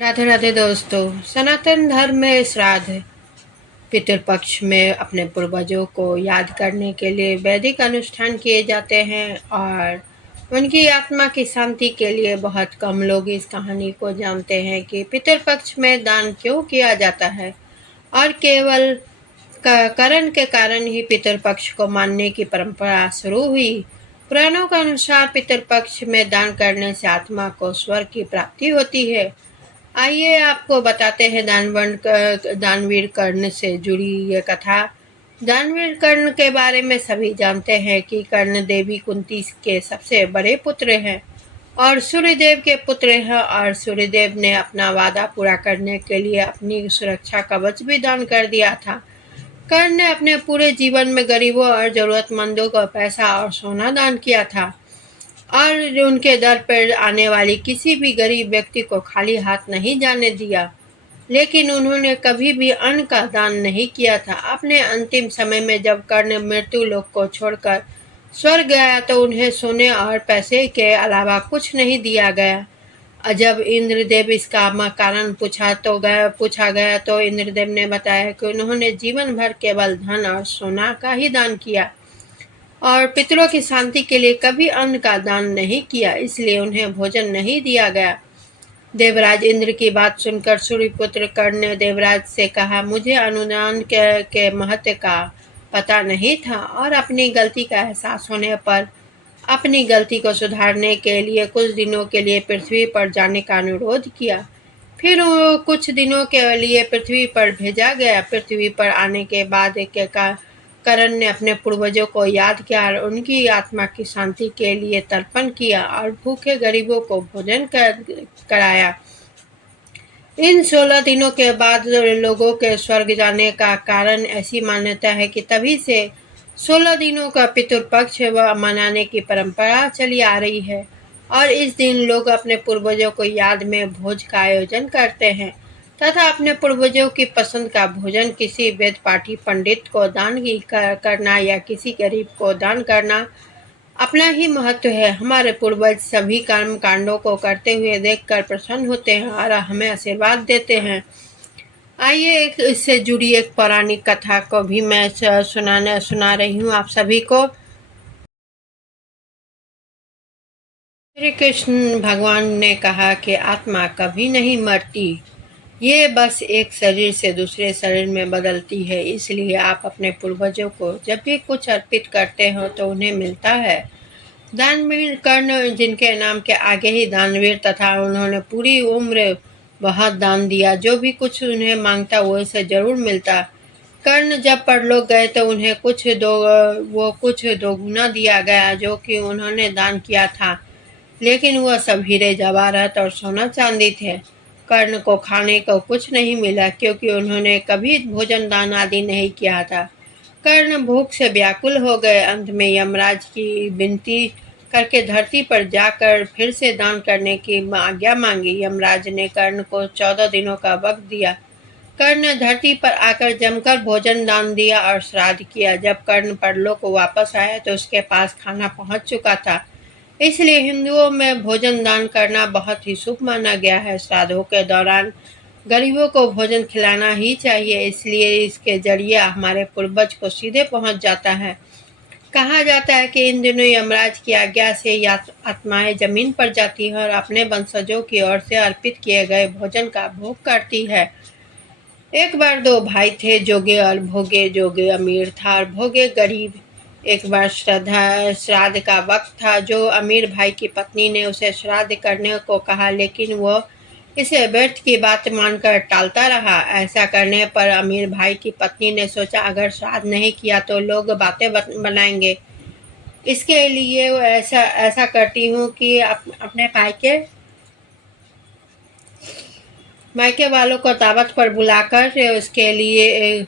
राधे राधे दोस्तों। सनातन धर्म में श्राद्ध पितृपक्ष में अपने पूर्वजों को याद करने के लिए वैदिक अनुष्ठान किए जाते हैं और उनकी आत्मा की शांति के लिए बहुत कम लोग इस कहानी को जानते हैं कि पितृपक्ष में दान क्यों किया जाता है और केवल करण के कारण ही पितृपक्ष को मानने की परंपरा शुरू हुई। पुराणों के अनुसार पितृपक्ष में दान करने से आत्मा को स्वर्ग की प्राप्ति होती है। आइए आपको बताते हैं दानवीर कर्ण से जुड़ी ये कथा। दानवीर कर्ण के बारे में सभी जानते हैं कि कर्ण देवी कुंती के सबसे बड़े पुत्र हैं और सूर्यदेव के पुत्र हैं और सूर्यदेव ने अपना वादा पूरा करने के लिए अपनी सुरक्षा कवच भी दान कर दिया था। कर्ण ने अपने पूरे जीवन में गरीबों और जरूरतमंदों को पैसा और सोना दान किया था और उनके दर पर आने वाली किसी भी गरीब व्यक्ति को खाली हाथ नहीं जाने दिया। लेकिन उन्होंने कभी भी अन्न का दान नहीं किया था। अपने अंतिम समय में जब कर्ण मृत्यु लोक को छोड़कर स्वर्ग गया तो उन्हें सोने और पैसे के अलावा कुछ नहीं दिया गया। जब इंद्रदेव इसका कारण पूछा गया तो इंद्रदेव ने बताया कि उन्होंने जीवन भर केवल धन और सोना का ही दान किया और पितरों की शांति के लिए कभी अन्न का दान नहीं किया, इसलिए उन्हें भोजन नहीं दिया गया। देवराज इंद्र की बात सुनकर सूर्यपुत्र कर्ण ने देवराज से कहा, मुझे अनुदान के महत्व का पता नहीं था और अपनी गलती का एहसास होने पर अपनी गलती को सुधारने के लिए कुछ दिनों के लिए पृथ्वी पर जाने का अनुरोध किया। फिर वो कुछ दिनों के लिए पृथ्वी पर भेजा गया। पृथ्वी पर आने के बाद करण ने अपने पूर्वजों को याद किया और उनकी आत्मा की शांति के लिए तर्पण किया और भूखे गरीबों को भोजन कराया। इन 16 दिनों के बाद लोगों के स्वर्ग जाने का कारण ऐसी मान्यता है कि तभी से 16 दिनों का पितृपक्ष मनाने की परंपरा चली आ रही है और इस दिन लोग अपने पूर्वजों को याद में भोज का आयोजन करते हैं तथा अपने पूर्वजों की पसंद का भोजन किसी वेद पाठी पंडित को दान करना या किसी गरीब को दान करना अपना ही महत्व है। हमारे पूर्वज सभी कर्म कांडों को करते हुए देखकर प्रसन्न होते हैं और हमें आशीर्वाद देते हैं। आइए इससे जुड़ी एक पौराणिक कथा को भी मैं सुना रही हूँ आप सभी को। श्री कृष्ण भगवान ने कहा कि आत्मा कभी नहीं मरती, ये बस एक शरीर से दूसरे शरीर में बदलती है। इसलिए आप अपने पूर्वजों को जब भी कुछ अर्पित करते हो तो उन्हें मिलता है। दानवीर कर्ण जिनके नाम के आगे ही दानवीर तथा उन्होंने पूरी उम्र बहुत दान दिया, जो भी कुछ उन्हें मांगता वो उसे जरूर मिलता। कर्ण जब परलोक गए तो उन्हें कुछ दोगुना दिया गया जो कि उन्होंने दान किया था, लेकिन वह सब हीरे जवाहरात और सोना चांदी थे। कर्ण को खाने को कुछ नहीं मिला क्योंकि उन्होंने कभी भोजन दान आदि नहीं किया था। कर्ण भूख से व्याकुल हो गए। अंत में यमराज की विनती करके धरती पर जाकर फिर से दान करने की आज्ञा मांगी। यमराज ने कर्ण को 14 दिनों का वक्त दिया। कर्ण ने धरती पर आकर जमकर भोजन दान दिया और श्राद्ध किया। जब कर्ण परलोक वापस आया तो उसके पास खाना पहुंच चुका था। इसलिए हिंदुओं में भोजन दान करना बहुत ही शुभ माना गया है। श्राद्धों के दौरान गरीबों को भोजन खिलाना ही चाहिए, इसलिए इसके जरिए हमारे पूर्वज को सीधे पहुंच जाता है। कहा जाता है कि इन दिनों यमराज की आज्ञा से आत्माएं जमीन पर जाती है और अपने वंशजों की ओर से अर्पित किए गए भोजन का भोग करती है। एक बार दो भाई थे, जोगे और भोगे। जोगे अमीर था और भोगे गरीब। एक बार श्राद्ध का वक्त था। जो अमीर भाई की पत्नी ने उसे श्राद्ध करने को कहा, लेकिन वो इसे व्यर्थ की बात मानकर टालता रहा। ऐसा करने पर अमीर भाई की पत्नी ने सोचा, अगर श्राद्ध नहीं किया तो लोग बातें बनाएंगे। इसके लिए ऐसा करती हूँ कि अपने मायके वालों को दावत पर बुलाकर उसके लिए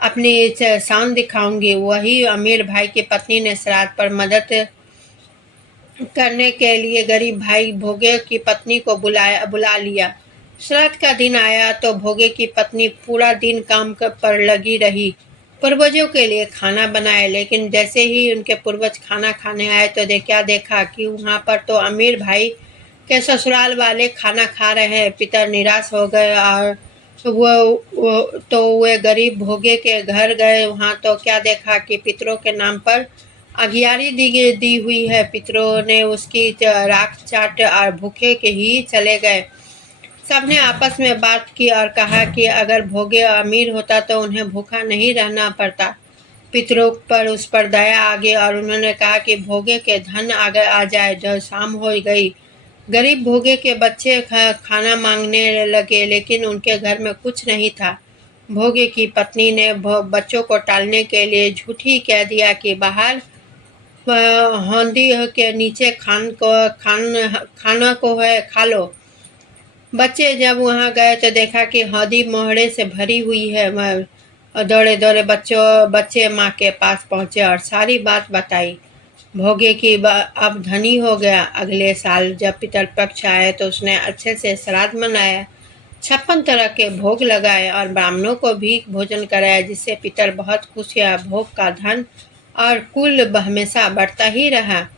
अपनी शान दिखाऊंगी। वही अमीर भाई की पत्नी ने श्राद्ध पर मदद करने के लिए गरीब भाई भोगे की पत्नी को बुला लिया। श्राद्ध का दिन आया तो भोगे की पत्नी पूरा दिन काम पर लगी रही, पूर्वजों के लिए खाना बनाए। लेकिन जैसे ही उनके पूर्वज खाना खाने आए तो क्या देखा कि वहां पर तो अमीर भाई के ससुराल वाले खाना खा रहे हैं। पितर निराश हो गए और वे गरीब भोगे के घर गए। वहाँ तो क्या देखा कि पितरों के नाम पर अगियारी दी हुई है। पितरों ने उसकी राख चाट और भूखे के ही चले गए। सबने आपस में बात की और कहा कि अगर भोगे अमीर होता तो उन्हें भूखा नहीं रहना पड़ता। पितरों पर उस पर दया आ गई और उन्होंने कहा कि भोगे के धन आगे आ जाए। जब शाम हो गई, गरीब भोगे के बच्चे खाना मांगने लगे, लेकिन उनके घर में कुछ नहीं था। भोगे की पत्नी ने बच्चों को टालने के लिए झूठी कह दिया कि बाहर हौंदी के नीचे खाना को है, खा लो। बच्चे जब वहां गए तो देखा कि हौदी मोहड़े से भरी हुई है। दौड़े दौड़े बच्चे माँ के पास पहुंचे और सारी बात बताई। भोगे की अब धनी हो गया। अगले साल जब पितृपक्ष आए तो उसने अच्छे से श्राद्ध मनाया, 56 तरह के भोग लगाए और ब्राह्मणों को भी भोजन कराया, जिससे पितर बहुत खुश हुआ। भोग का धन और कुल हमेशा बढ़ता ही रहा।